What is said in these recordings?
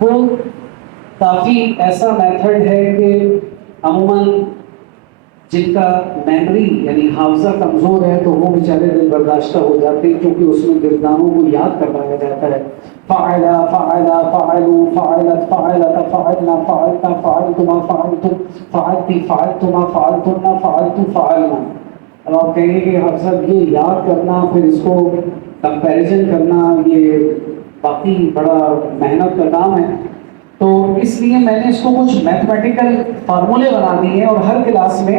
وہ کافی ایسا میتھڈ ہے کہ عموماً جن کا میموری یعنی حافظہ کمزور ہے تو وہ بیچارے دل برداشتہ ہو جاتے ہیں، کیونکہ اس میں گردانوں کو یاد کروایا جاتا ہے. فعل فعل فعلوا فعلت فعلت فعلنا فعلتا فعلتما فعلتم فعلتی فعلتما فعلتن فعلت فعلنا. اب آپ کہیں گے کہ حافظ صاحب یہ یاد کرنا پھر اس کو کمپیریزن کرنا یہ باقی بڑا محنت کا کام ہے. تو اس لیے میں نے اس کو کچھ میتھمیٹیکل فارمولے بنا دیے ہیں، اور ہر کلاس میں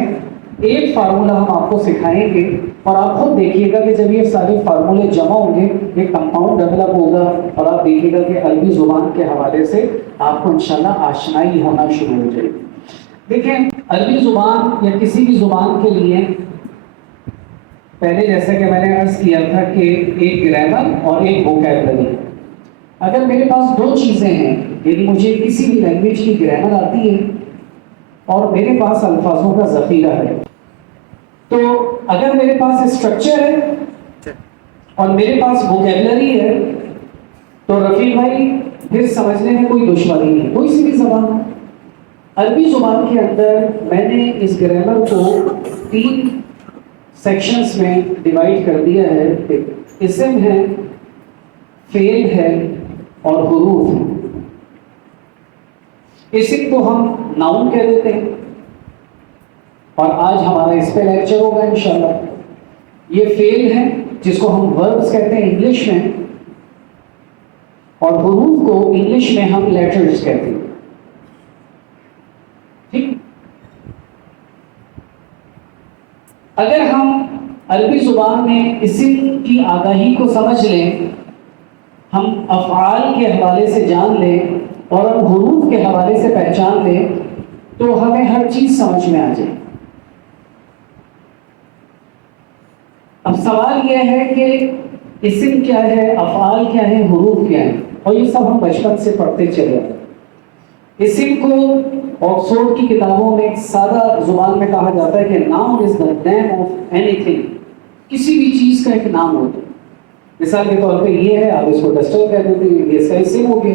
ایک فارمولہ ہم آپ کو سکھائیں گے، اور آپ خود دیکھیے گا کہ جب یہ سارے فارمولے جمع ہوں گے ایک کمپاؤنڈ ڈیولپ ہوگا، اور آپ دیکھیے گا کہ عربی زبان کے حوالے سے آپ کو انشاءاللہ آشنائی ہونا شروع ہو جائے گی. دیکھیں عربی زبان یا کسی بھی زبان کے لیے پہلے جیسا کہ میں نے عرض کیا تھا کہ ایک گرامر اور ایک ووکیبلری. اگر میرے پاس دو چیزیں ہیں، یعنی مجھے کسی بھی لینگویج کی گرامر آتی ہے اور میرے پاس الفاظوں کا ذخیرہ ہے، تو اگر میرے پاس اسٹرکچر ہے اور میرے پاس ووکیبلری ہے تو رفیق بھائی پھر سمجھنے میں کوئی دشواری نہیں. کوئی سی بھی زبان، عربی زبان کے اندر میں نے اس گرامر کو 3 سیکشنز میں ڈیوائڈ کر دیا ہے. اسم ہے، فعل ہے اور حروف ہیں. اسم کو ہم ناؤن کہہ دیتے ہیں، اور آج ہمارا اس پہ لیکچر ہوگا انشاءاللہ. یہ فعل ہے جس کو ہم وربز کہتے ہیں انگلش میں، اور حروف کو انگلش میں ہم لیٹرز کہتے ہیں. ٹھیک، اگر ہم عربی زبان میں اسم کی آگاہی کو سمجھ لیں، ہم افعال کے حوالے سے جان لیں اور ہم حروف کے حوالے سے پہچان لیں تو ہمیں ہر چیز سمجھ میں آ جائے. اب سوال یہ ہے کہ اسم کیا ہے، افعال کیا ہے، حروف کیا ہے، اور یہ سب ہم بچپن سے پڑھتے چلے آئے. اسم کو آکسفورڈ کی کتابوں میں سادہ زبان میں کہا جاتا ہے کہ noun is the name of anything. کسی بھی چیز کا ایک نام ہوتا ہے. مثال کے طور پہ یہ ہے، آپ اس کو ڈسٹر کہہ دیتے ہیں، یہ اس کا اسم ہو گیا.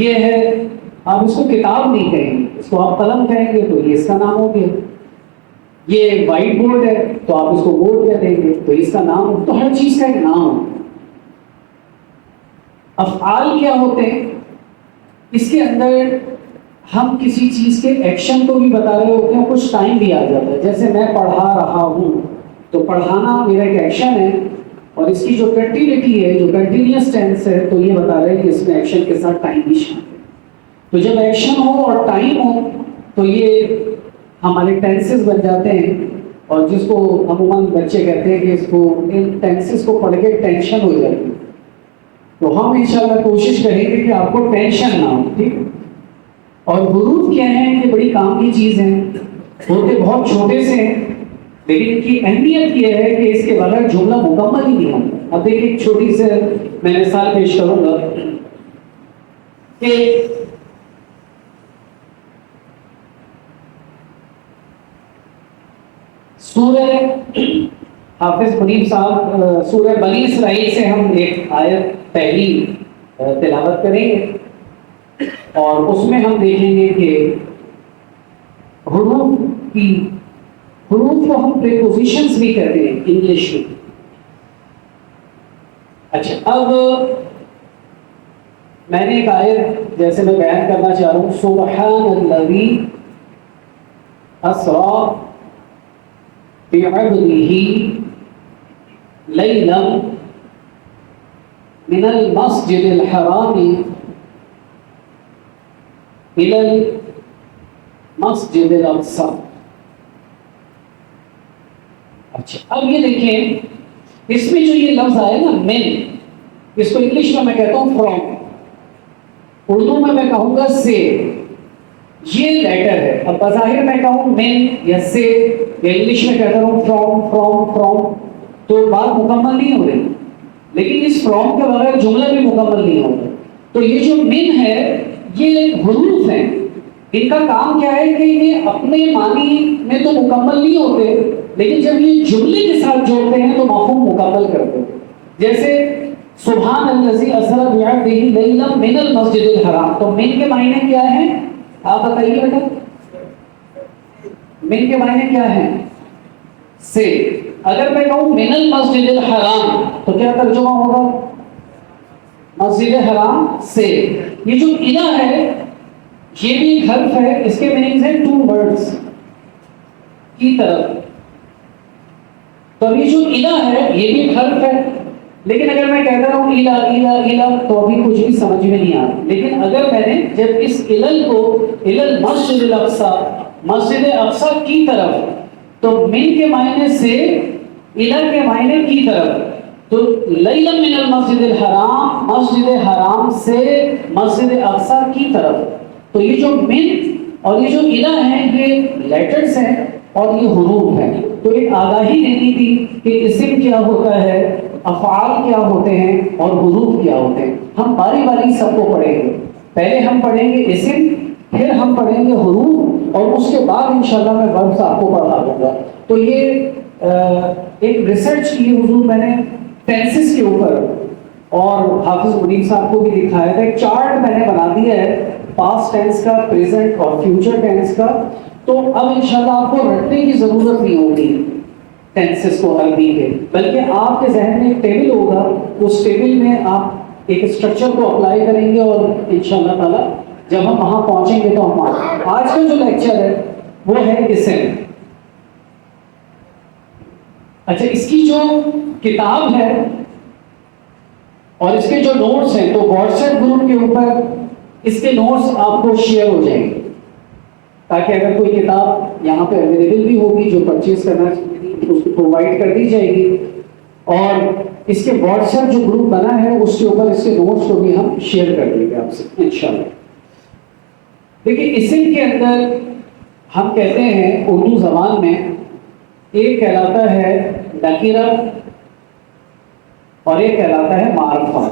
یہ ہے، آپ اس کو کتاب نہیں کہیں گے، اس کو آپ قلم کہیں گے تو یہ اس کا نام ہو گیا. یہ وائٹ بورڈ ہے تو آپ اس کو بورڈ کہہ دیں گے تو اس کا نام ہو. تو ہر چیز کا ایک نام ہو. افعال کیا ہوتے ہیں؟ اس کے اندر ہم کسی چیز کے ایکشن کو بھی بتا رہے ہوتے ہیں، کچھ ٹائم بھی آ جاتا ہے. جیسے میں پڑھا رہا ہوں تو پڑھانا میرا ایک ایکشن ہے، اور اس کی جو کنٹینیوٹی ہے، جو کنٹینیوس ٹینس ہے، تو یہ بتا رہے ہیں کہ اس میں ایکشن کے ساتھ ٹائم بھی شامل ہے. تو جب ایکشن ہو اور ٹائم ہو تو یہ ہمارے ٹینسز بن جاتے ہیں، اور جس کو عموماً بچے کہتے ہیں کہ اس کو ان ٹینسز کو پڑھ کے ٹینشن ہو جاتی ہے. تو ہم انشاءاللہ کوشش کریں گے کہ آپ کو ٹینشن نہ ہو. ٹھیک، اور حروف کیا ہیں؟ یہ بڑی کام کی چیز ہیں، ہوتے بہت چھوٹے سے ہیں، لیکن ان کی اہمیت یہ ہے کہ اس کے بغیر جملہ مکمل ہی نہیں ہوتا. اب دیکھیں ایک چھوٹی سے میں مثال پیش کروں گا کہ سورہ حافظ منیب صاحب سورہ بنی اسرائیل سے ہم ایک آیت پہلی تلاوت کریں گے، اور اس میں ہم دیکھیں گے کہ حروف کو ہم پریپوزیشنز بھی کہتے ہیں انگلش میں. اچھا، اب میں نے ایک آیت جیسے میں بیان کرنا چاہ رہا ہوں، سبحان الذی اسری بعبدہ لیلا من المسجد الحرام الی المسجد الاقصی. اچھا، اب یہ دیکھیں اس میں جو یہ لفظ آیا نا من، اس کو انگلش میں کہتا ہوں فرام، اردو میں کہوں گا سے. یہ لیٹر ہے. اب بظاہر میں کہوں من یا سے یا انگلش میں کہتا ہوں فرام تو بات مکمل نہیں ہو رہی، لیکن اس فرام کے بغیر جملہ بھی مکمل نہیں ہوگا. تو یہ جو من ہے یہ حروف ہیں. ان کا کام کیا ہے کہ یہ اپنے معنی میں تو مکمل نہیں ہوتے، لیکن جب یہ جملے کے ساتھ جوڑتے ہیں تو مفہوم مکمل کرتے ہیں. جیسے سبحان الذی اسری بعبدہ لیلا من المسجد الحرام. تو من کے معنی کیا ہیں آپ بتائیے بیٹا؟ من کے معنی کیا ہیں؟ سے. اگر میں کہوں من المسجد الحرام تو کیا ترجمہ ہوگا؟ مسجد حرام سے. یہ جو الہ ہے یہ بھی ایک حرف ہے, اس کے میننگز ہیں ٹو ورڈز کی طرف. تو یہ جو الہ ہے یہ بھی ایک حرف ہے, لیکن اگر میں کہتا ہوں الہ الہ الہ تو ابھی کچھ بھی سمجھ میں نہیں آ رہا. لیکن اگر میں نے جب اس الل کو الل مسجد الاقصی مسجد اقصی کی طرف, تو من کے معنی سے, الہ کے معنی کی طرف, تو لیلا من المسجد الحرام مسجد حرام سے مسجد اقصی کی طرف. تو یہ جو من اور یہ جو الہ ہیں یہ لیٹرز ہیں اور یہ حروف ہیں. تو ایک آگاہی دینی تھی کہ اسم کیا ہوتا ہے, افعال کیا ہوتے ہیں اور حروف کیا ہوتے ہیں. ہم باری باری سب کو پڑھیں گے. پہلے ہم پڑھیں گے اسم, پھر ہم پڑھیں گے حروف, اور اس کے بعد انشاءاللہ میں وربز آپ کو پڑھا دوں گا. تو یہ ایک ریسرچ کی حضور میں نے ٹینسز کے اوپر, اور حافظ منیر صاحب کو بھی دکھایا تھا. ایک چارٹ میں نے بنا دیا ہے پاسٹ ٹینس کا, پریزنٹ اور فیوچر ٹینس کا. تو اب انشاءاللہ آپ کو رٹنے کی ضرورت نہیں ہوگی ٹینسز کو عربی کے, بلکہ آپ کے ذہن میں ایک ٹیبل ہوگا, اس ٹیبل میں آپ ایک اسٹرکچر کو اپلائی کریں گے, اور انشاءاللہ تعالی جب ہم وہاں پہنچیں گے تو ہم آج کا جو لیکچر ہے وہ ہے اسم. اچھا, اس کی جو کتاب ہے اور اس کے جو نوٹس ہیں, تو واٹس ایپ گروپ کے اوپر اس کے نوٹس آپ کو شیئر ہو جائیں گے, تاکہ اگر کوئی کتاب یہاں پہ اویلیبل بھی ہوگی جو پرچیز کرنا اس کو پرووائڈ کر دی جائے گی. اور اس کے واٹس ایپ جو گروپ بنا ہے اس کے اوپر اس کے نوٹس کو بھی ہم شیئر کر دیں گے آپ سے انشاءاللہ. دیکھیے, اسم کے اندر ہم کہتے ہیں اردو زبان میں ایک کہلاتا ہے نکرہ اور ایک کہلاتا ہے معرفہ.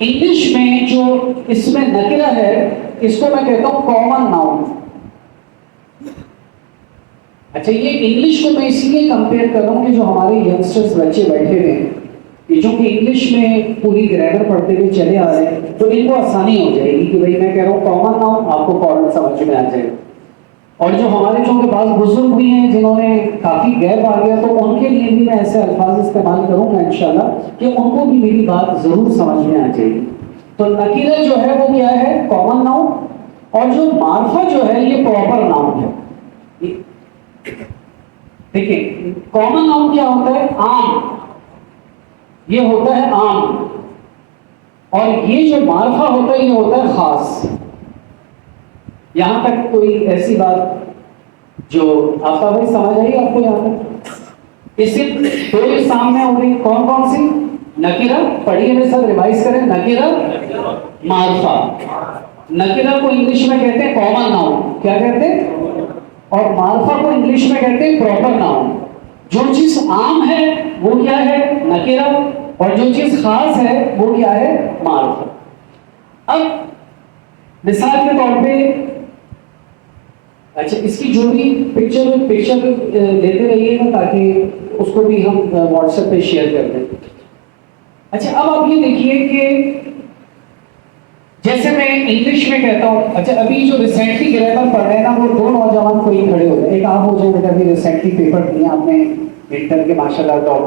انگلش میں جو اس میں نکرہ ہے اس کو میں کہتا ہوں کامن ناؤن. اچھا, یہ انگلش کو میں اس لیے کمپیئر کر رہا ہوں کہ جو ہمارے ینگسٹرز بچے بیٹھے ہوئے ہیں, یہ جو کہ انگلش میں پوری گرامر پڑھتے ہوئے چلے آ رہے ہیں, تو ان کو آسانی ہو جائے گی کہ بھائی میں کہہ رہا ہوں کامن ناؤن, آپ کو فوراً سمجھ میں آ جائے. اور جو ہمارے چونکہ بعض بزرگ بھی ہیں جنہوں نے کافی گیپ آ گیا, تو ان کے لیے بھی میں ایسے الفاظ استعمال کروں گا انشاءاللہ کہ ان کو بھی میری بات ضرور سمجھ میں آ جائے گی. تو نکرہ جو ہے وہ کیا ہے؟ Common noun. اور جو معرفہ جو ہے یہ پراپر ناؤن ہے. دیکھیں, کامن ناؤن کیا ہوتا ہے؟ عام, یہ ہوتا ہے عام. اور یہ جو معرفہ ہوتا ہے یہ ہوتا ہے خاص. یہاں تک کوئی ایسی بات جو آفتاب بھائی سمجھ آئی آپ کو؟ یہاں تک اسم دو ہی سامنے ہو گئی, کون کون سی؟ نکرہ, پڑھیے میرے ساتھ ریوائز کریں, نکرہ معرفہ. نکرہ کو انگلش میں کہتے ہیں کامن ناؤن, کیا کہتے ہیں؟ اور معرفہ کو انگلش میں کہتے ہیں پراپر ناؤن. جو چیز عام ہے وہ کیا ہے؟ نکرہ, اور جو چیز خاص ہے وہ کیا ہے؟ معرفہ. اب مثال کے طور پہ, اچھا اس کی جو بھی پکچر لیتے رہیے گا تاکہ اس کو بھی ہم واٹس ایپ پہ شیئر کر دیں. اچھا, اب آپ یہ دیکھیے کہ جیسے میں انگلش میں کہتا ہوں, اچھا ابھی جو ریسنٹلی گرامر پڑھ رہے ہیں نا وہ دو نوجوان کوئی کھڑے ہو جائے, ایک آپ ہو جائے بیٹا, ابھی ریسنٹلی پیپر دیے آپ نے انٹر کے ماشاءاللہ ٹاپ.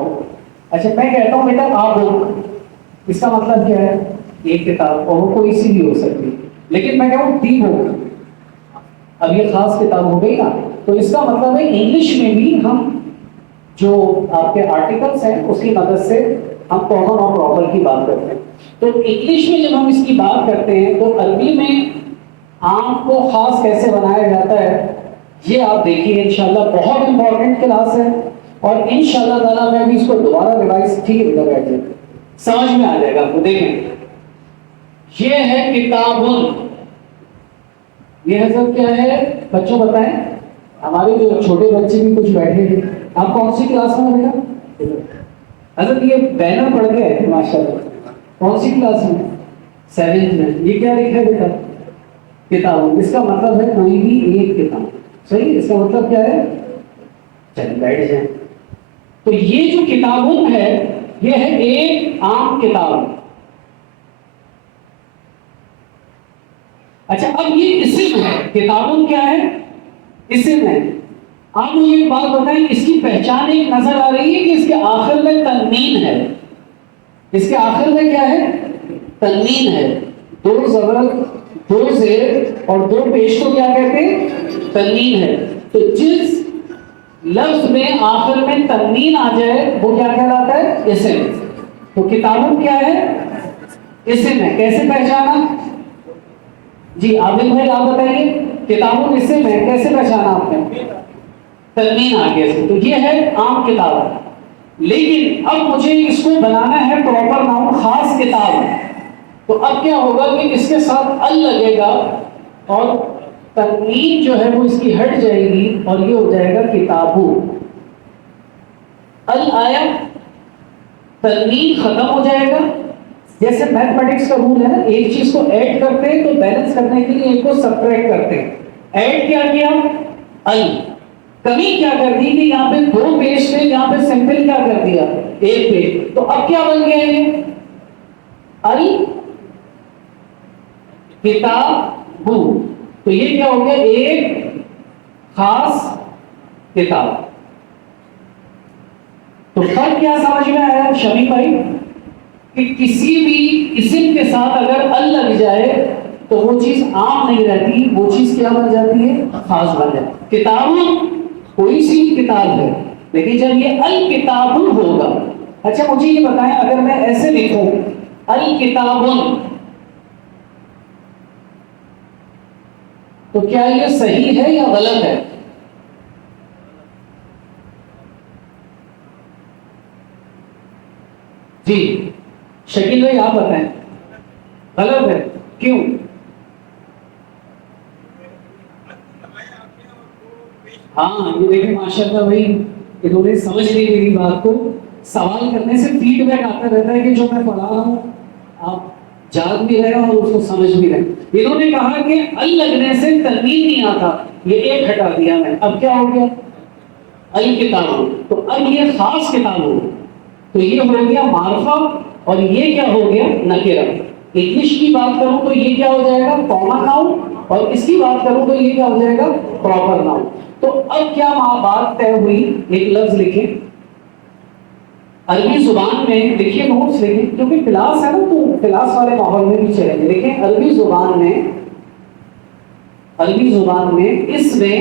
اچھا میں کہتا ہوں بیٹا آپ بک, اس کا مطلب کیا ہے؟ ایک کتاب, اور وہ کوئی سی بھی ہو سکتی. لیکن میں کہوں دی بک, اب یہ خاص کتاب ہو گئی نا, تو اس کا مطلب ہے انگلش میں بھی ہم جو آپ کے آرٹیکلس ہیں اس کی مدد سے ہم کامن اور پراپر کی بات کرتے ہیں. تو انگلش میں جب ہم اس کی بات کرتے ہیں تو عربی میں عام کو خاص کیسے بنایا جاتا ہے یہ آپ دیکھیے انشاءاللہ. بہت امپورٹنٹ کلاس ہے, اور انشاءاللہ تعالیٰ میں بھی اس کو دوبارہ ریوائز, ٹھیک ہے بیٹا بیٹھ جائے, سمجھ میں آ جائے گا آپ کو. دیکھیں, یہ ہے کتابن, یہ حضرت کیا ہے بچوں بتائیں؟ ہمارے جو چھوٹے بچے بھی کچھ بیٹھے ہیں, آپ کون سی کلاس میں بیٹا؟ حضرت یہ بینر پڑھ کے آئے تھے ماشاءاللہ, کون سی کلاس میں؟ 7th میں. یہ کیا لکھا ہے بیٹا؟ کتاب. اس کا مطلب ہے کوئی بھی ایک کتاب. صحیح, اس کا مطلب کیا ہے؟ چلیں بیٹھ جائیں. تو یہ جو کتابوں ہے یہ ہے ایک عام کتاب. اچھا اب یہ اسم ہے، کتابوں کیا ہے؟ اسم ہے. آپ مجھے ایک بات بتائیں، اس کی پہچان ایک نظر آ رہی ہے کہ اس کے آخر میں تنوین ہے. اس کے آخر میں کیا ہے؟ تنوین ہے. دو زبر، دو زیر اور دو پیش کو کیا کہتے ہیں؟ تنوین ہے. تو جس لفظ میں آخر میں تنوین آ جائے وہ کیا کہلاتا ہے؟ اسم. تو کتابوں کیا ہے؟ اسم ہے. کیسے پہچانا؟ جی عابد بھائی آپ بتائیے، کتابوں اسم ہے، کیسے پہچانا آپ نے؟ تنوین آگے سے. تو یہ ہے عام کتاب. لیکن اب مجھے اس کو بنانا ہے پراپر ناؤن، خاص کتاب. تو اب کیا ہوگا کہ اس کے ساتھ ال لگے گا اور تنوین جو ہے وہ اس کی ہٹ جائے گی اور یہ ہو جائے گا کتابوں. ال آیا، تنوین ختم ہو جائے گا. جیسے میتھمیٹکس کا رول ہے نا، ایک چیز کو ایڈ کرتے ہیں تو بیلنس کرنے کے لیے ایک کو سبٹریکٹ کرتے ہیں. ایڈ کیا کیا؟ ال. کمی کیا کر دی کہ یہاں پہ دو پیج تھے، یہاں پہ سمپل کیا کر دیا؟ ایک پیج. تو اب کیا بن گیا یہ؟ ال کتابوں. تو یہ کیا ہو گیا؟ ایک خاص کتاب. تو فرق کیا سمجھ میں آیا شمی بھائی؟ کہ کسی بھی اسم کے ساتھ اگر ال لگ جائے تو وہ چیز عام نہیں رہتی، وہ چیز کیا بن جاتی ہے؟ خاص بن جاتی ہے. کتاب کوئی سی کتاب ہے، لیکن جب یہ الکتاب ہوگا. اچھا مجھے یہ بتائیں، اگر میں ایسے لکھوں الکتاب تو کیا یہ صحیح ہے یا غلط ہے؟ جی شکیل بھائی آپ بتائیں. غلط ہے، کیوں؟ ہاں یہ دیکھیں ماشاء اللہ بھائی، انہوں نے سمجھ لی میری بات کو. سوال کرنے سے فیڈ بیک آتا رہتا ہے کہ جو میں پڑھا رہا ہوں آپ جان بھی رہے اور اس کو سمجھ بھی رہے. انہوں نے کہا کہ ال لگنے سے تنوین نہیں آتا، یہ ایک ہٹا دیا میں. اب کیا ہو گیا؟ الکتاب. تو اب یہ خاص کتاب ہو، تو یہ ہو گیا معرفہ اور یہ کیا ہو گیا؟ نکرہ. انگلش کی بات کروں تو یہ کیا ہو جائے گا؟ Common noun. اور اس کی بات کروں تو یہ کیا ہو جائے گا؟ Proper noun. تو اب کیا بات طے ہوئی؟ ایک لفظ لکھیں عربی زبان میں، لکھیے نوٹس لکھیں کیونکہ کلاس ہے نا تو کلاس والے ماحول میں بھی چلیں گے. دیکھیں عربی زبان میں، عربی زبان میں اس میں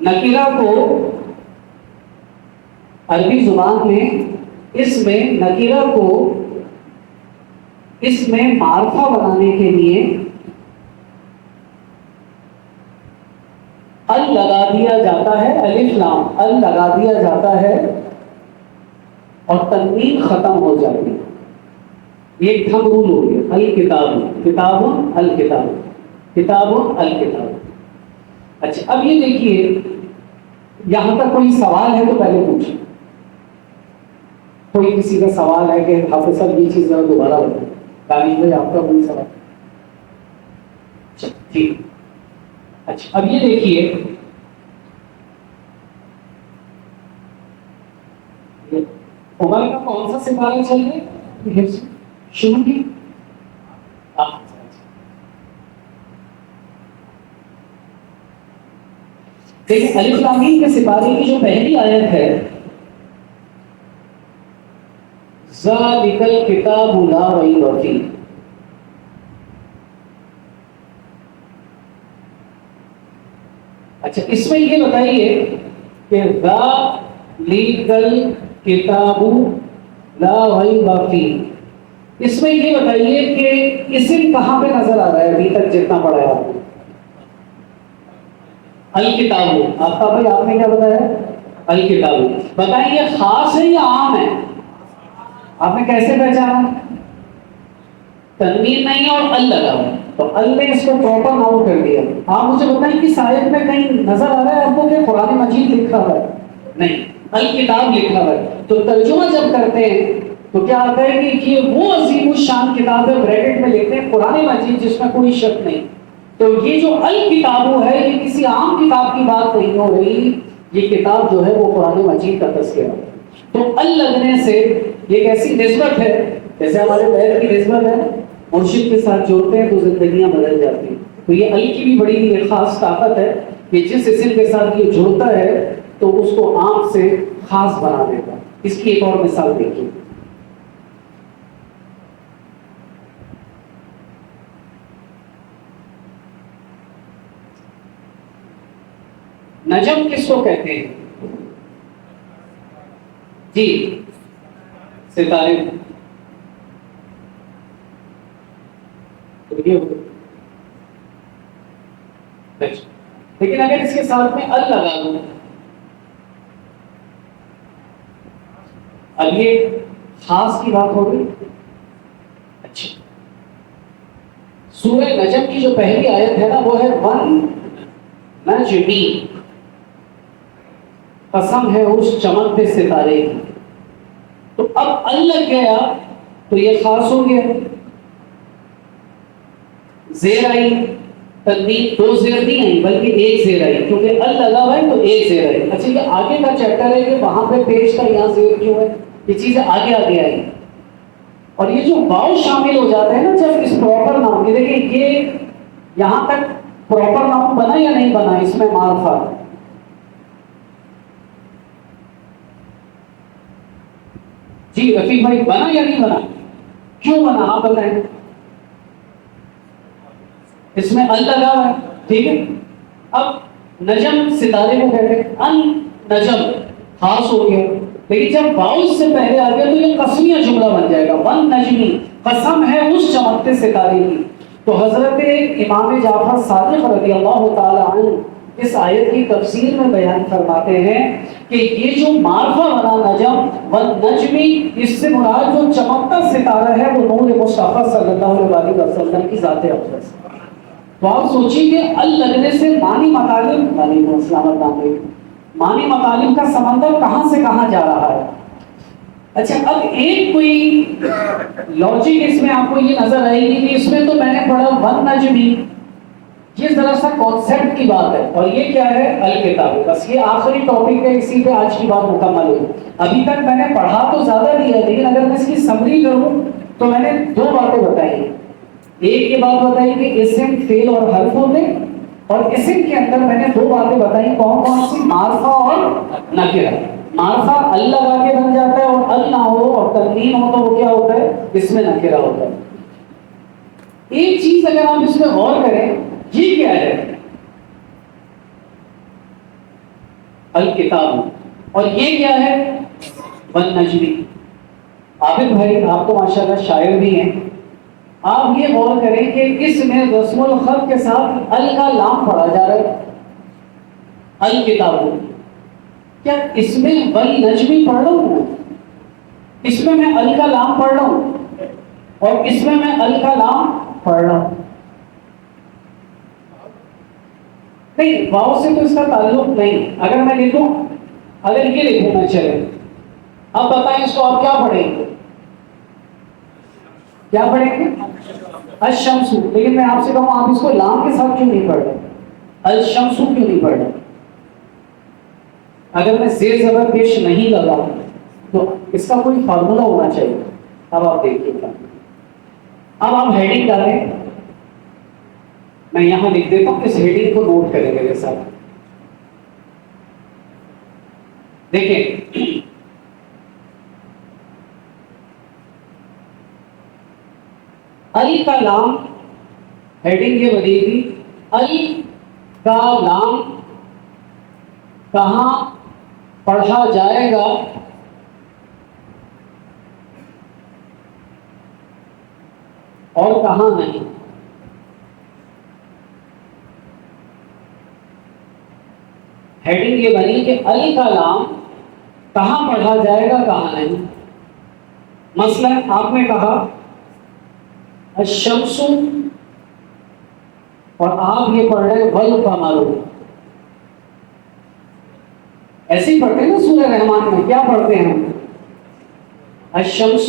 نکرہ کو، عربی زبان میں اس میں نکرہ کو اس میں معرفہ بنانے کے لیے ال لگا دیا جاتا ہے. الف لام ال لگا دیا جاتا ہے اور تنوین ختم ہو جاتی ہے. یہ ایک تھم رول ہو گیا. الکتاب، کتاب الکتاب، کتاب الکتاب. اچھا اب یہ دیکھیے، یہاں تک کوئی سوال ہے تو پہلے پوچھیں. کوئی کسی کا سوال ہے کہ حافظ صاحب یہ چیز ذرا دوبارہ بتائیں. دانش بھائی آپ کا کوئی سوال؟ ٹھیک. اچھا اب یہ دیکھیے، عمر کا کون سا سپارہ چل رہا ہے؟ شروع کی دیکھیں الف لام میم کے سپارے کی جو پہلی آیت ہے، ذالک الکتاب لا ریب فیہ. اچھا اس میں یہ بتائیے کہ ذالک الکتاب لا ریب فیہ، اس میں یہ بتائیے کہ اسم کہاں پہ نظر آ رہا ہے ابھی تک جتنا پڑھا ہے آپ نے؟ الکتاب. آفتاب بھائی آپ نے کیا بتایا؟ الکتاب. بتائیں یہ خاص ہے یا عام ہے؟ آپ نے کیسے پہچانا؟ تنوین نہیں اور ال لگا ہوا، تو ال نے اس کو پراپر ناؤن کر دیا. آپ مجھے بتائیں کہ آیت میں کہیں نظر آ رہا ہے آپ کو کہ قرآن مجید لکھا ہوا ہے؟ نہیں، الکتاب لکھا ہوا ہے. تو ترجمہ جب کرتے ہیں تو کیا آتا ہے کہ یہ وہ عظیم الشان کتاب ہے، بریکٹ میں لکھتے ہیں قرآن مجید جس میں کوئی شک نہیں. تو یہ جو الکتاب ہے یہ کسی عام کتاب کی بات نہیں ہو رہی، یہ کتاب جو ہے وہ قرآن مجید کا تذکرہ ہے. تو ال لگنے سے ایک ایسی نسبت ہے، جیسے ہمارے پیر کی نسبت ہے، مرشد کے ساتھ جوڑتے ہیں تو زندگیاں بدل جاتی ہیں. تو یہ ال کی بھی بڑی ایک خاص طاقت ہے کہ جس اسم کے ساتھ یہ جڑتا ہے تو اس کو عام سے خاص بنا دیتا ہے. اس کی ایک اور مثال دیکھیے. نجم کس کو کہتے ہیں؟ جی ستارے. لیکن اگر اس کے ساتھ میں ال لگا دوں، اب یہ خاص کی بات ہو گئی. اچھا، سورہ نجم کی جو پہلی آیت ہے نا وہ ہے ون نجمی، قسم ہے اس چمکتے ستارے کی. تو اب ال لگ گیا تو یہ خاص ہو گیا. زیر آئی، تنوین، دو زیر نہیں آئی بلکہ ایک زیر آئی، کیونکہ ال لگا ہوا ہے تو ایک زیر آئی. اچھا، یہ آگے کا چیپٹر ہے کہ وہاں پہ پیش کا یہاں زیر کیوں ہے، یہ چیزیں آگے آگے آئی. اور یہ جو واؤ شامل ہو جاتا ہے نا جب اس پراپر ناؤن کی، دیکھیں یہ یہاں تک پراپر ناؤن بنا یا نہیں بنا اس میں معرفہ. جی رفیق بھائی بنا یا نہیں بنا؟ کیوں بنا آپ بتائیں. اس میں ال لگا ہوا ہے، ٹھیک ہے. اب نجم ستارے کو کہتے ہیں، ان نجم خاص ہو گیا. لیکن جب واؤ اس سے پہلے آ گیا تو یہ قسمیہ جملہ بن جائے گا. ون نجمی، قسم ہے اس چمکتے ستارے کی. تو حضرت امام جعفر صادق رضی اللہ تعالی عنہ اس آیت کی تفسیر میں بیان فرماتے ہیں کہ یہ جو معرفہ بنا نجم ون نجمی، اس سے مراد جو چمکتا ستارہ ہے وہ نور مصطفیٰ صلی اللہ علیہ وسلم کی ذات اقدس. تو آپ سوچیے کہ ال لگنے سے معنی مطالب معنی مطالب کا سمندر کہاں سے کہاں جا رہا ہے. اچھا، اب ایک کوئی لاجک اس میں آپ کو یہ نظر آئے گی کہ اس میں تو میں نے پڑھا ون نجمی، یہ ذرا سا کانسیپٹ کی بات ہے. اور یہ کیا ہے؟ الکتاب. بس یہ آخری ٹاپک ہے، اسی پہ آج کی بات مکمل ہوئی. ابھی تک میں نے پڑھا تو زیادہ نہیں ہے، لیکن اگر میں اس کی سمری کروں تو میں نے دو باتیں بتائی. ایک یہ بات بتائی کہ اسم، فعل اور حرف ہوتے، اور اسم کے اندر میں نے دو باتیں بتائی. کون کون سی؟ معرفہ اور نکرہ. معرفہ ال لگا کے بن جاتا ہے، اور ال نہ ہو اور تنوین ہو تو وہ کیا ہوتا ہے؟ اس میں نکرہ ہوتا ہے. ایک چیز اگر آپ اس میں غور کریں، یہ کیا ہے؟ الکتاب. اور یہ کیا ہے؟ ون نجمی. عابد بھائی آپ تو ماشاءاللہ شاعر بھی ہیں، آپ یہ غور کریں کہ اس میں رسم الخط کے ساتھ ال کا لام پڑھا جا رہا ہے. الکتاب، کیا اس میں ول نجمی پڑھ رہا ہوں؟ اس میں میں ال کا لام پڑھ رہا ہوں اور اس میں ال کا لام پڑھ رہا ہوں. نہیں، واؤ سے تو اس کا تعلق نہیں. اگر میں لکھوں، اگر یہ لکھوں میں، چلے اب بتائیں اس کو آپ کیا پڑھیں گے؟ کیا پڑھیں گے؟ الشمس. لیکن میں آپ سے کہوں آپ اس کو لام کے ساتھ کیوں نہیں پڑھ رہے؟ الشمس کیوں نہیں پڑھ رہے؟ اگر میں زیر زبر پیش نہیں لگا تو اس کا کوئی فارمولا ہونا چاہیے. اب آپ دیکھیے گا، اب آپ ہیڈنگ ڈالیں، میں یہاں لکھ دیتا ہوں، اس ہیڈنگ کو نوٹ کریں میرے ساتھ. دیکھیں، ال کا لام، ہیڈنگ یہ بنے گی ال کا لام کہاں پڑھا جائے گا اور کہاں نہیں. ہیڈنگ یہ بنی کہ ال کا لام کہاں پڑھا جائے گا کہاں نہیں. مثلا آپ نے کہا الشمس اور آپ یہ پڑھ رہے ہیں والقمر. ایسے ہی پڑھتے ہیں نا سورہ رحمان میں، کیا پڑھتے ہیں ہم؟ الشمس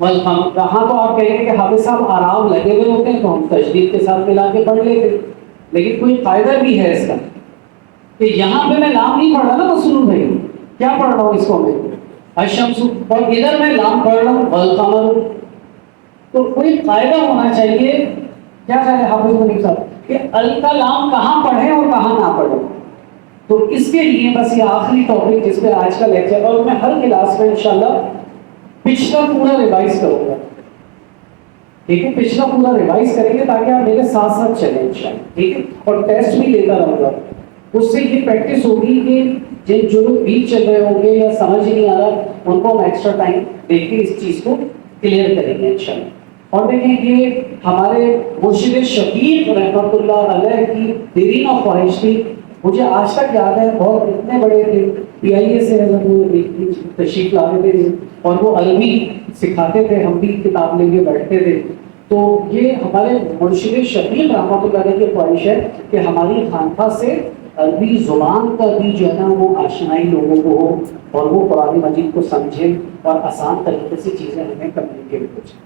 والقمر. کہاں تو آپ کہیں گے کہ حافظ صاحب آرام لگے ہوئے ہوتے ہیں تو ہم تشدید کے ساتھ ملا کے پڑھ لیتے، لیکن کوئی فائدہ بھی ہے اس کا کہ یہاں پہ میں لام نہیں پڑھ رہا نا مسرور بھائی. کیا پڑھ رہا ہوں اس کو میں؟ الشمس اور ادھر میں لام پڑھ رہا ہوں والقمر. تو کوئی قاعدہ ہونا چاہیے. کیا خیال ہے حافظ منیب صاحب کہ ال کا لام کہاں پڑھیں اور کہاں نہ پڑھیں؟ تو اس کے لیے بس یہ آخری ٹاپک جس پہ آج کا لیکچر، اور میں ہر کلاس میں انشاءاللہ پچھلا پورا ریوائز کروں گا. ٹھیک ہے، پچھلا پورا ریوائز کریں گے تاکہ آپ میرے ساتھ ساتھ چلیں انشاءاللہ. ٹھیک ہے، اور ٹیسٹ بھی لیتا رہوں گا. اس سے یہ پریکٹس ہوگی کہ جو لوگ ویک چل رہے ہوں گے یا سمجھ نہیں آ رہا ان کو ہم ایکسٹرا ٹائم دے کے اس چیز کو کلیئر کریں گے انشاءاللہ. اور دیکھیں یہ ہمارے مرشد شفیق رحمۃ اللہ علیہ کی دیرین و خواہش تھی. مجھے آج تک یاد ہے، بہت اتنے بڑے تھے، پی آئی اے سے تشریف لاتے تھے اور وہ عربی سکھاتے تھے، ہم بھی کتاب لے کے بیٹھتے تھے. تو یہ ہمارے مرشد شفیق رحمۃ اللہ علیہ کی خواہش ہے کہ ہماری خانقاہ سے عربی زبان کا بھی جو ہے نا وہ آشنائی لوگوں کو ہو اور وہ قرآن مجید کو سمجھیں اور آسان طریقے سے چیزیں ہمیں کمیونیکیٹ ہو جائیں.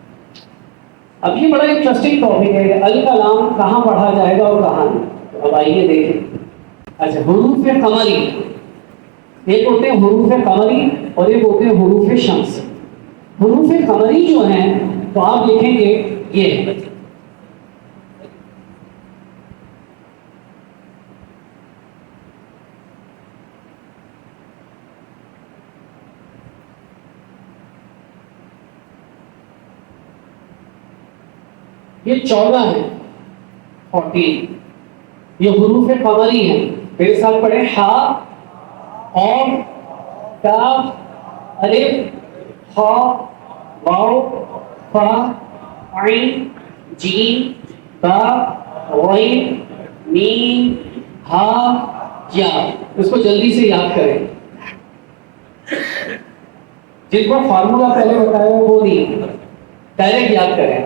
اب یہ بڑا انٹرسٹنگ ٹاپک ہے کہ ال کا لام کہاں پڑھا جائے گا اور کہاں نہیں. اب آئیے دیکھیں. اچھا، حروف قمری، ایک ہوتے ہیں حروف قمری اور ایک ہوتے ہیں حروف شمس. حروف قمری جو ہیں تو آپ دیکھیں گے یہ یہ 14 ہے، 14 یہ حروف قمری ہیں. میرے ساتھ پڑھیں: ہا، قاف، کاف، الف، خا، واو، فا، عین، جیم، با، غین، میم، ہا، یا. اس کو جلدی سے یاد کریں. جن کو فارمولا پہلے بتایا وہ نہیں، ڈائریکٹ یاد کریں.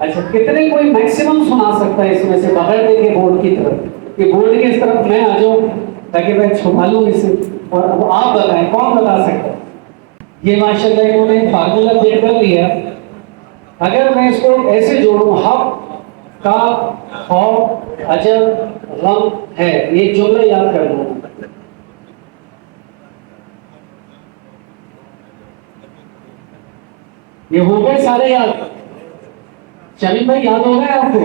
اچھا، کتنے کوئی میکسیمم سنا سکتا ہے اس میں سے بغیر دیکھے بورڈ کی طرف، کہ بورڈ کی اس طرف میں آ جاؤں تاکہ میں چھپا لوں اسے، اور اب آپ بتائیں کون بتا سکتا ہے؟ یہ ماشاءاللہ انہوں نے فارمولا چیک کر لیا. اگر میں اس کو ایسے جوڑوں: حق، کاف، خاء، اجر، غم ہے، یہ جملہ یاد کر لوں. یہ ہو گئے سارے یاد. شمیم بھائی یاد ہو گئے آپ کو؟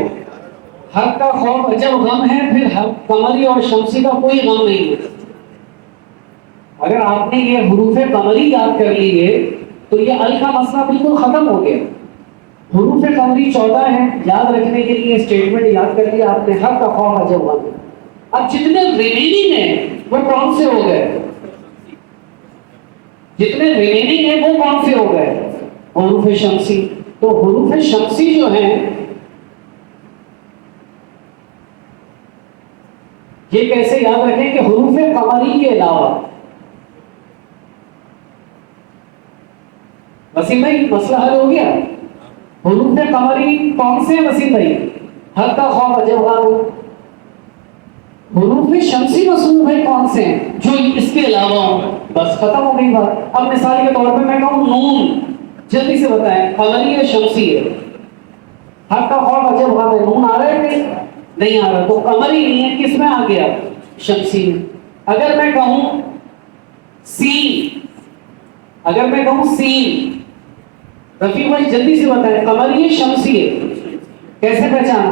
حق کا خوف اجر غم ہے، پھر حق قمری اور شمسی کا کوئی غم نہیں ہے. اگر آپ نے یہ حروف قمری یاد کر لیے تو یہ ال کا مسئلہ بالکل ختم ہو گیا. حروف قمری 14 ہیں، یاد رکھنے کے لیے اسٹیٹمنٹ یاد کر لیا آپ نے: حق کا خوف اجر غم. اب جتنے ریمیننگ ہیں وہ کون سے ہو گئے؟ جتنے ریمیننگ ہیں وہ کون سے ہو گئے؟ حروف شمسی. تو حروف شمسی جو ہیں یہ کیسے یاد رکھیں کہ حروف قمری کے علاوہ، وسیم بھائی مسئلہ حل ہو گیا. حروف قمری کون سے ہیں وسیم بھائی؟ حق کا خوف اجر غم. حروف شمسی مصنوع ہے کون سے ہیں جو اس کے علاوہ ہوں؟ بس ختم ہو گئی بات. اب مثال کے طور پہ میں کہوں نون، جلدی سے بتائیں قمری ہے شمسی ہے؟ حق کا خوف اجر غم ہے، نون آ رہا ہے کہ نہیں آ رہا؟ تو قمری نہیں ہے، کس میں آ گیا؟ شمسی میں. اگر میں کہوں سین، اگر میں کہوں سین، رفیع بھائی جلدی سے بتائیں قمری ہے شمسی ہے؟ کیسے پہچانا؟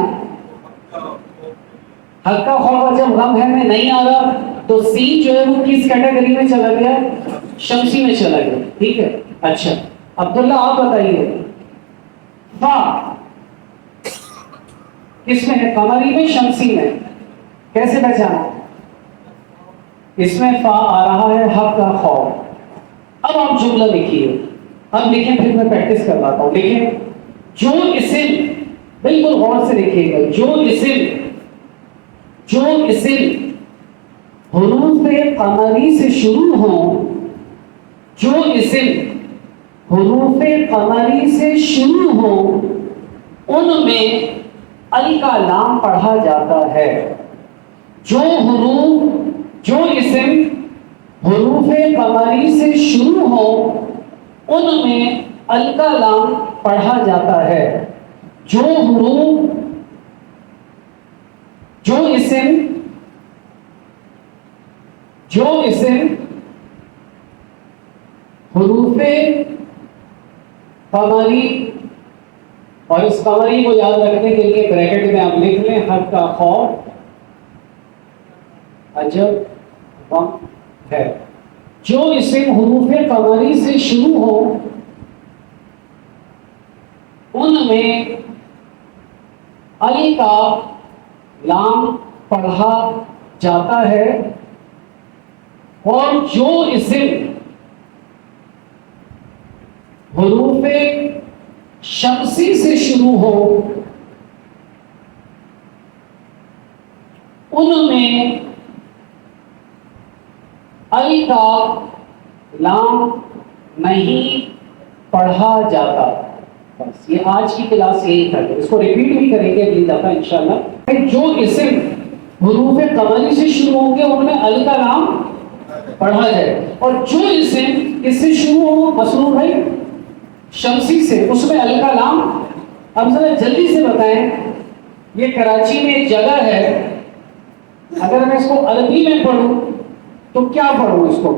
حق کا خوف جب غم ہے میں نہیں آ رہا تو سی جو ہے وہ کس کیٹیگری میں چلا گیا؟ شمسی میں چلا گیا. ٹھیک ہے. اچھا عبداللہ آپ بتائیے فا کس میں ہے؟ قمری میں شمسی میں؟ کیسے پہچانا؟ اس میں فا آ رہا ہے حق کا خوف. اب آپ جملہ لکھیے. اب لکھیں پھر میں پریکٹس کرواتا ہوں. دیکھیں جو اسم، بالکل غور سے دیکھیے گا، جو اسم حروف قمری سے شروع ہوں، جو اسم حروف قمری سے شروع ہوں ان میں ال کا لام پڑھا جاتا ہے. جو اسم حروف قمری سے شروع ہوں ان میں ال کا لام پڑھا جاتا ہے. جو اسم جو اسم حروف قمری، اور اس قمری کو یاد رکھنے کے لیے بریکٹ میں آپ لکھ لیں حق کا خوف عجب غم ہے، جو اسم حروف قمری سے شروع ہو ان میں ال کا لام پڑھا جاتا ہے، اور جو اسم حروف شمسی سے شروع ہو ان میں ال کا لام نہیں پڑھا جاتا۔ بس یہ آج کی کلاس یہی تھا، اس کو ریپیٹ بھی کریں گے اگلی دفعہ انشاءاللہ۔ جو اسم حروف قمری سے شروع ہوں گے ان میں ال کا لام پڑھا جائے، اور جو اسم کس سے شروع ہو مسرور بھائی شمسی سے، اس میں ال کا لام۔ اب ذرا جلدی سے بتائیں، یہ کراچی میں ایک جگہ ہے، اگر میں اس کو عربی میں پڑھوں تو کیا پڑھوں؟ اس کو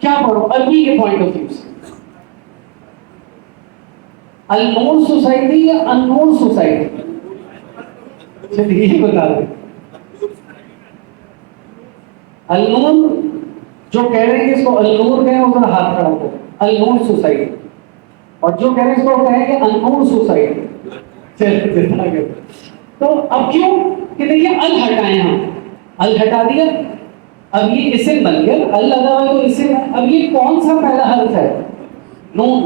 کیا پڑھوں عربی کے پوائنٹ آف ویو سے؟ النور سوسائٹی یا انور سوسائٹی؟ چلیے یہ بتا دیں۔ النور جو کہہ رہے ہیں اس کو النور کہیں، وہ ذرا ہاتھ کھڑا کرو، النور سوسائٹی، اور جو کہہ رہے ہیں اس کو کہیں کہ انور سوسائٹی۔ چلیے تو اب کیوں کہ دیکھیے ال ہٹائیں، ہم ال ہٹا دیا، اب یہ اسم بن گیا، ال لگا ہوا ہے تو اسم ہے۔ اب یہ کون سا پہلا حرف ہے؟ نون۔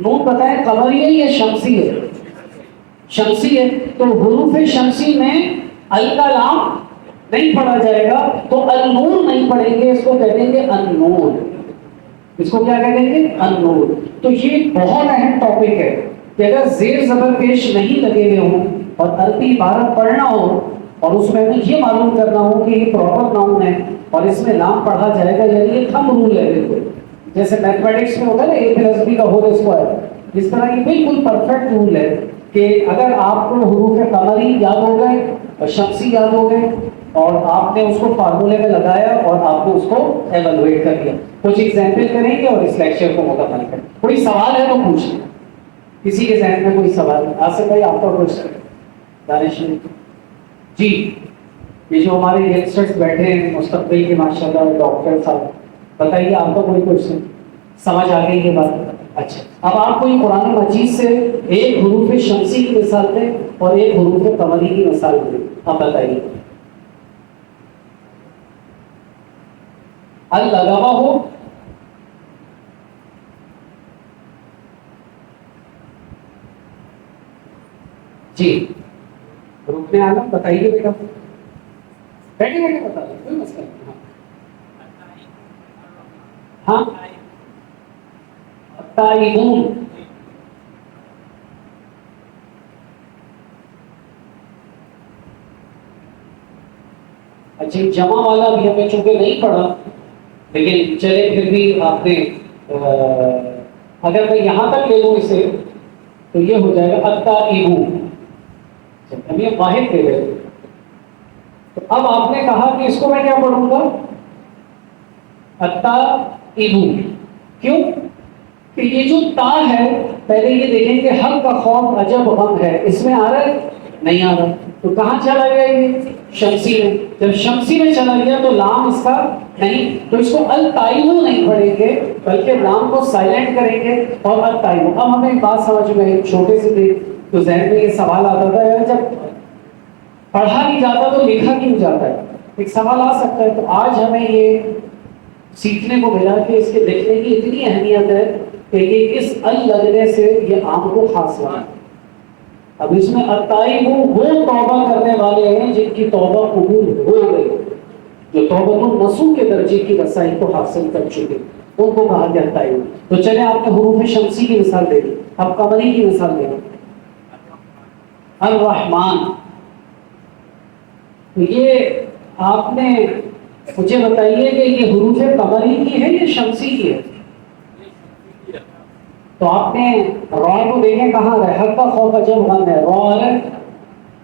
نون بتائیں قمری ہے یا شمسی ہے؟ شمسی ہے، تو حروف شمسی میں ال کا لام نہیں پڑھا جائے گا، تو النور نہیں پڑھیں گے، اس کو کہیں گے النور۔ اس کو کیا کہیں گے؟ النور۔ تو یہ بہت اہم ٹاپک ہے کہ اگر زیر زبر پیش نہیں لگے ہوئے ہوں اور عربی عبارت پڑھنا ہو اور اس میں یہ معلوم کرنا ہو کہ یہ پراپر ناؤن ہے اور اس میں لام پڑھا جائے گا، یعنی یہ تھم رول ہے بالکل، جیسے میتھمیٹکس میں ہوتا ہے نا اے پلس بی کا ہول اسکوائر، اس طرح یہ بالکل پرفیکٹ رول ہے کہ اگر آپ کو حروف قمری یاد ہو گئے اور شمسی یاد ہو گئے اور آپ نے اس کو فارمولے میں لگایا اور آپ نے اس کو ایویلویٹ کر لیا۔ کچھ ایگزامپل کریں گے اور اس لیکچر کو مکمل کریں۔ کوئی سوال ہے تو پوچھیں، کسی کے ذہن میں کوئی سوال؟ آصف بھائی آپ کا کوشچن؟ دانش جی، یہ جو ہمارے ینگسٹرز بیٹھے ہیں مستقبل کے ماشاءاللہ ڈاکٹر صاحب، بتائیے آپ کا کوئی کوشچن؟ سمجھ آ گئی یہ بات؟ اچھا، اب آپ کو یہ قرآن مجید سے ایک حروف شمسی کی مثال دیں اور ایک حروف قمری کی مثال دیں، آپ بتائیے۔ ال لگا ہوا ہو، جی رکنے آنا بتائیے بیٹا، بیٹھے بیٹھے بتا دیں، کوئی مسئلہ نہیں۔ ہاں تائبون، اچھا جمع والا بھی ہمیں چونکہ نہیں پڑھا، لیکن چلے پھر بھی آپ نے اگر میں یہاں تک لے لوں اسے تو یہ ہو جائے گا التائبون، ہم یہ واحد دے رہے۔ تو اب آپ نے کہا کہ اس کو میں کیا پڑھوں گا؟ التائبون، کیوں کہ یہ جو تا ہے، پہلے یہ دیکھیں کہ حق کا خوف عجب غم ہے، اس میں آ رہا ہے نہیں آ رہا، تو کہاں چلا گیا یہ؟ شمسی میں۔ جب شمسی میں چلا گیا تو لام اس کا نہیں، تو اس کو التائبون نہیں پڑھیں گے بلکہ لام کو سائلنٹ کریں گے اور التائبون۔ اب ہمیں ایک بات سمجھ میں آئی، چھوٹے سے تھے تو ذہن میں یہ سوال آتا تھا یار جب پڑھا نہیں جاتا تو لکھا کیوں جاتا ہے؟ ایک سوال آ سکتا ہے، تو آج ہمیں یہ سیکھنے کو ملا کہ اس کے لکھنے کی اتنی اہمیت ہے کہ یہ اس ال لگنے سے یہ عام کو خاص ہوا ہے۔ اب اس میں التائبون وہ توبہ کرنے والے ہیں جن کی توبہ قبول ہو گئی، جو توبۃ النصوح کے درجے کی رسائی کو حاصل کر چکے، ان کو کہا جاتا ہے۔ تو چلے آپ نے حروف شمسی کی مثال دے دی، اب قمری کی مثال دے دی، الرحمن۔ تو یہ آپ نے مجھے بتائیے کہ یہ حروف قمری کی ہے یا شمسی کی ہے؟ تو آپ نے را کو دیکھیں کہاں رہے، حق کا خوف عجب غم ہے، را آ رہا ہے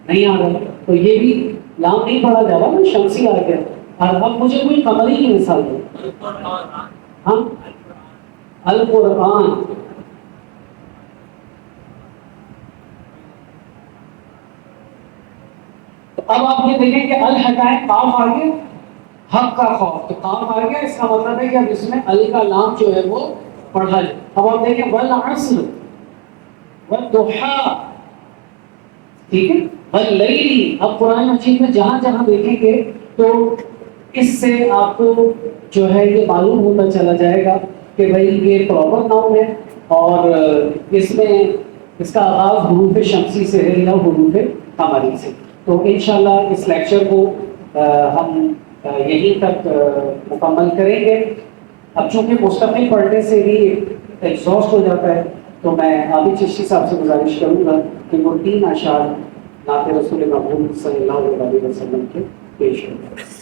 نہیں آ رہا، تو یہ بھی لام نہیں پڑھا جا رہا نا، شمسی آ گیا. اور اب مجھے کوئی قمری کی مثال دو. ہاں القرآن. اب آپ یہ دیکھیں کہ الحقائق قاف آ گیا، حق کا خوف، تو قاف آ گیا، اس کا مطلب ہے کہ اب اس میں ال کا لام جو ہے وہ پڑھا جائے. اب آپ دیکھیں والعصر والضحیٰ، ٹھیک ہے، واللیل. اب قرآن مجید میں جہاں جہاں دیکھیں گے تو اس سے آپ کو جو ہے یہ معلوم ہوتا چلا جائے گا کہ بھائی یہ پراپر ناؤن ہے اور اس میں اس کا آغاز حروف شمسی سے ہے یا حروف قمری سے. تو انشاءاللہ اس لیکچر کو ہم یہیں تک مکمل کریں گے. اب چونکہ مستقل پڑھنے سے بھی ایگزاسٹ ہو جاتا ہے تو میں عابد چشتی صاحب سے گزارش کروں گا کہ وہ 3 اشعار نعت رسول محمود صلی اللہ علیہ وسلم کے پیش کریں.